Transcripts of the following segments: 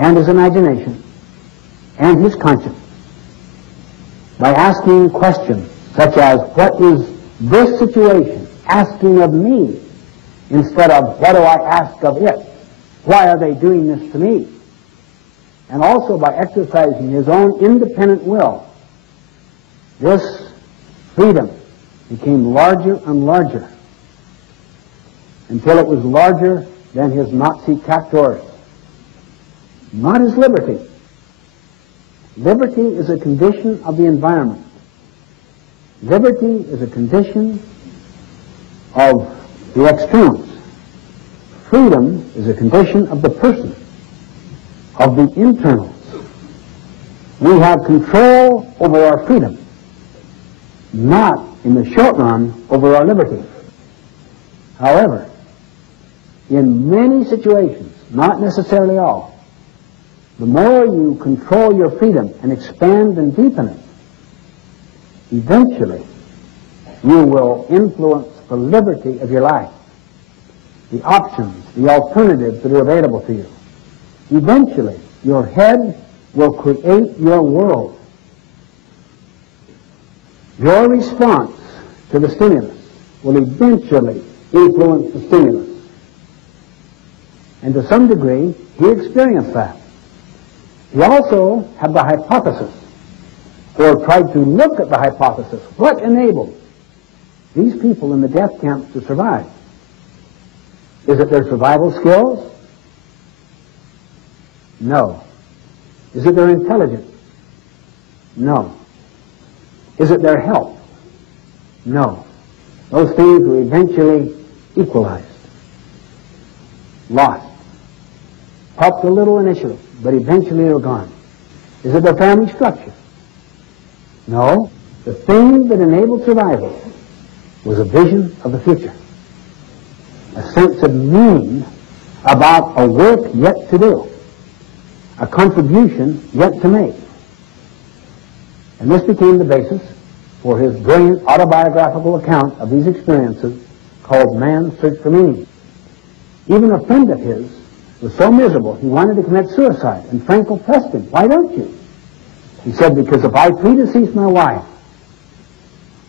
and his imagination and his conscience by asking questions such as, what is this situation asking of me, instead of, what do I ask of it? Why are they doing this to me? And also by exercising his own independent will, this freedom became larger and larger until it was larger than his Nazi captors. Not his liberty. Liberty is a condition of the environment. Liberty is a condition of the externals. Freedom is a condition of the person, of the internals. We have control over our freedom, not in the short run over our liberty. However, in many situations, not necessarily all, the more you control your freedom and expand and deepen it, eventually you will influence the liberty of your life, the options, the alternatives that are available to you. Eventually, your head will create your world. Your response to the stimulus will eventually influence the stimulus. And to some degree, he experienced that. He also had the hypothesis, or tried to look at the hypothesis. What enabled these people in the death camps to survive? Is it their survival skills? No. Is it their intelligence? No. Is it their health? No. Those things were eventually equalized, lost. Helped a little initially, but eventually they were gone. Is it their family structure? No. The thing that enabled survival was a vision of the future, a sense of meaning about a work yet to do, a contribution yet to make. And this became the basis for his brilliant autobiographical account of these experiences called Man's Search for Meaning. Even a friend of his was so miserable he wanted to commit suicide, and Frankel pressed him, why don't you? He said, because if I predeceased my wife,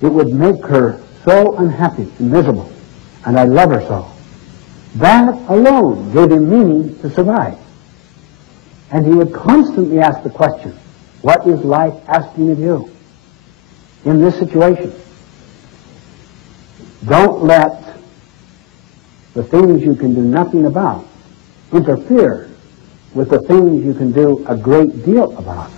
it would make her so unhappy and miserable, and I love her so. That alone gave him meaning to survive. And he would constantly ask the question, what is life asking of you in this situation? Don't let the things you can do nothing about interfere with the things you can do a great deal about.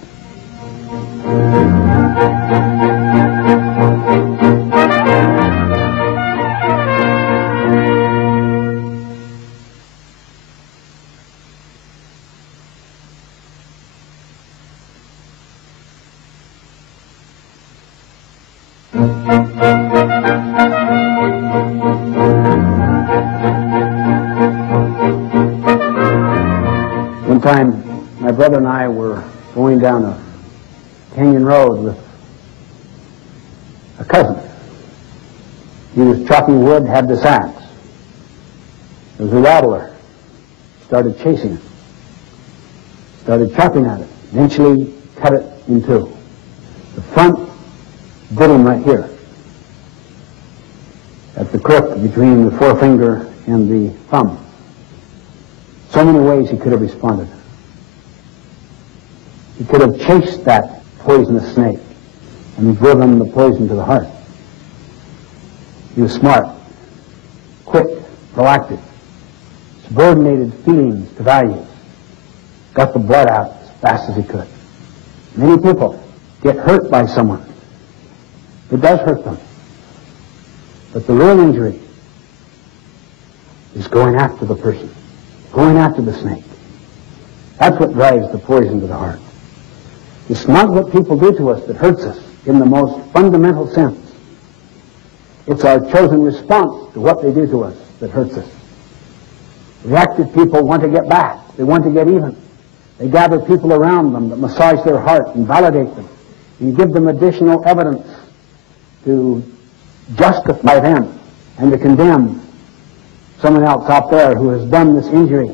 One time, my brother and I were going down a canyon road with a cousin. He was chopping wood, had this axe. There was a rattler. Started chasing it. Started chopping at it. Eventually cut it in two. The front bit him right here, at the crook between the forefinger and the thumb. So many ways he could have responded. He could have chased that poisonous snake and driven the poison to the heart. He was smart, quick, proactive, subordinated feelings to values, got the blood out as fast as he could. Many people get hurt by someone. It does hurt them. But the real injury is going after the person, going after the snake. That's what drives the poison to the heart. It's not what people do to us that hurts us in the most fundamental sense. It's our chosen response to what they do to us that hurts us. Reactive people want to get back. They want to get even. They gather people around them that massage their heart and validate them. And give them additional evidence to justify them and to condemn someone else out there who has done this injury.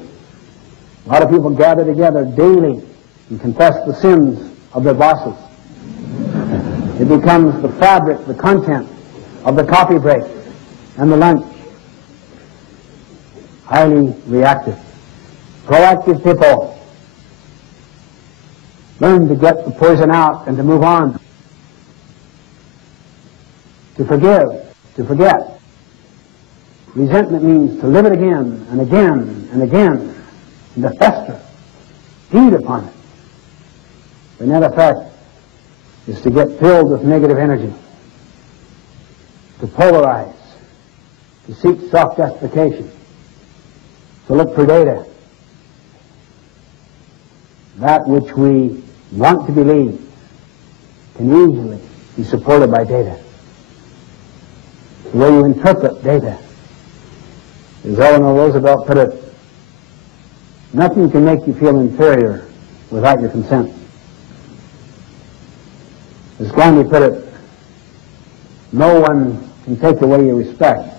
A lot of people gather together daily and confess the sins of their bosses. It becomes the fabric, the content of the coffee break and the lunch. Highly reactive. Proactive people learn to get the poison out and to move on. To forgive, to forget. Resentment means to live it again and again and again, and to fester, feed upon it. The net effect is to get filled with negative energy, to polarize, to seek self-justification, to look for data. That which we want to believe can easily be supported by data. The way you interpret data, as Eleanor Roosevelt put it, nothing can make you feel inferior without your consent. As Gandhi put it, no one can take away your respect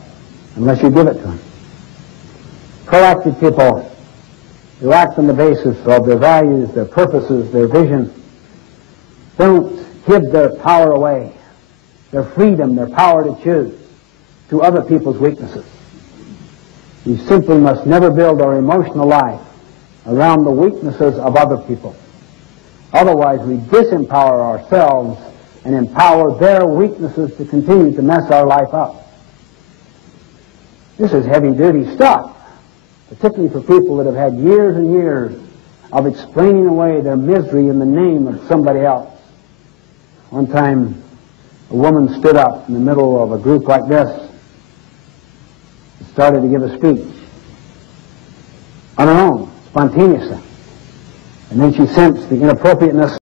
unless you give it to him. Proactive people who act on the basis of their values, their purposes, their vision, don't give their power away, their freedom, their power to choose, to other people's weaknesses. We simply must never build our emotional life around the weaknesses of other people. Otherwise, we disempower ourselves and empower their weaknesses to continue to mess our life up. This is heavy-duty stuff, particularly for people that have had years and years of explaining away their misery in the name of somebody else. One time, a woman stood up in the middle of a group like this and started to give a speech on her own, spontaneously. And then she sensed the inappropriateness